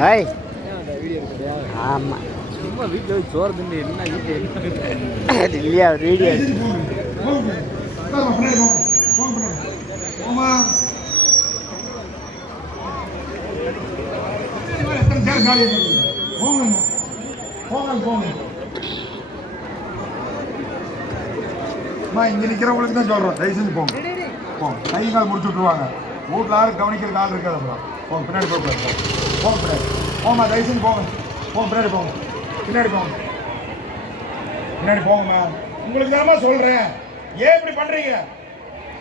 Hi ஆமாம் சும்மா வீட்டில் சோறு தின்னு என்ன வீட்டு இல்லையா வீடியோ இங்க நிக்கிறவங்களுக்கு தான் சொல்றோம், தயவு செஞ்சு போங்க. கை கால் முடிச்சு விட்டுருவாங்க. வீட்டுல யாரும் கவனிக்கிற கால் இருக்காது. அப்புறம் போங்க, பின்னாடி போங்க. போங்க பின்னாடி போமா, தயவு செஞ்சு போங்க. போங்க பின்னாடி போங்க, பின்னாடி போங்க, பின்னாடி போங்கம்மா. உங்களுக்கு தானமா சொல்றேன், ஏன் இப்படி பண்றீங்க?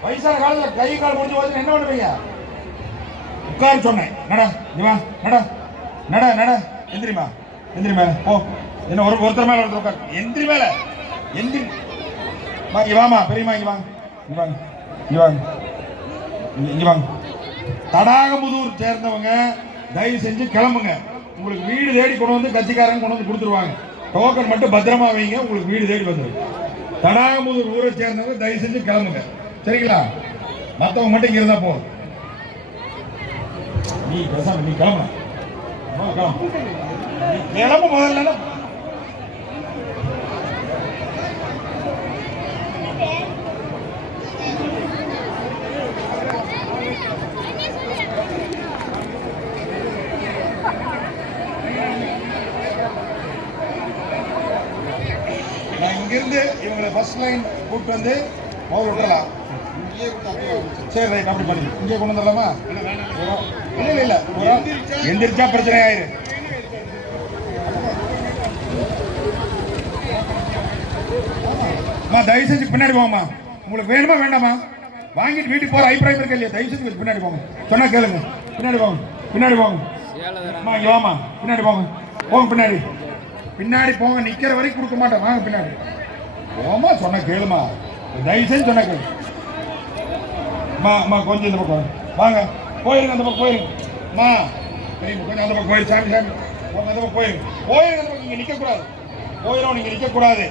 வயசான காலத்துல கை கால் முடிஞ்சு போச்சு என்ன பண்ணுவீங்க? உட்கார சொன்னேன். நட இவா, நட நட நட. எந்திரிமா, எந்திரி மேல போ. என்ன ஒருத்தர் மேல ஒருத்தர் உட்கார். எந்திரி மேல, எந்திரி. இங்க வாமா, பெரியமா இங்க வாங்க, இங்க வாங்க, இங்க வாங்க, இங்க வாங்க. தடாகமுதூர் சேர்ந்தவங்க தயவு செஞ்சு கிளம்புங்க. உங்களுக்கு வீடு தேடி கொண்டு வந்து கட்சிக்காரங்க கொண்டு வந்து கொடுத்துருவாங்க. டோக்கன் மட்டும் பத்திரமா வைங்க, உங்களுக்கு வீடு தேடி வந்துடும். தடாகமுதூர் ஊரை சேர்ந்தவங்க தயவு செஞ்சு கிளம்புங்க, சரிங்களா? மற்றவங்க மட்டும் இங்க இருந்தா போதும். நீ பேசாம நீ கிளம்பு, கிளம்பு முதல்ல. நான் இங்கிருந்து இவங்களை ஃபர்ஸ்ட் லைன் கூப்பிட்டு வந்து மோர் விட்டுறலாம். சரி ரைட், அப்படி பண்ணி இங்கே கொண்டு வந்துடலாமா? இல்லை இல்லை, எந்திரிச்சா பிரச்சனை ஆயிரு. தயவு செஞ்சு பின்னாடி போங்கம்மா. உங்களுக்கு வேணுமா வேண்டாமா? வாங்கிட்டு வீட்டுக்கு போகிற அபிப்பிராயம் இருக்கு இல்லையா? தயவு செஞ்சு பின்னாடி போங்க. சொன்னா கேளுங்க, பின்னாடி போங்க, பின்னாடி போங்க. இங்கே வாமா, பின்னாடி போங்க, போங்க பின்னாடி, பின்னாடி போங்க. நிக்கிற வரைக்கும் கொடுக்க மாட்டேன், வாங்க பின்னாடி போமா. சொன்ன கேளுமா, தயவு செஞ்சு சொன்ன கேளு. கொஞ்சம் இந்த பக்கம் வாங்க, போயிருங்க, அந்த பக்கம் போயிருங்க. கொஞ்சம் அந்த பக்கம் போயிரு, சாமி சாமி அந்த பக்கம் போயிருங்க, போயிருங்க. அந்த பக்கம் நீங்க நிக்க கூடாது, போயிடும், நீங்க நிக்க கூடாது.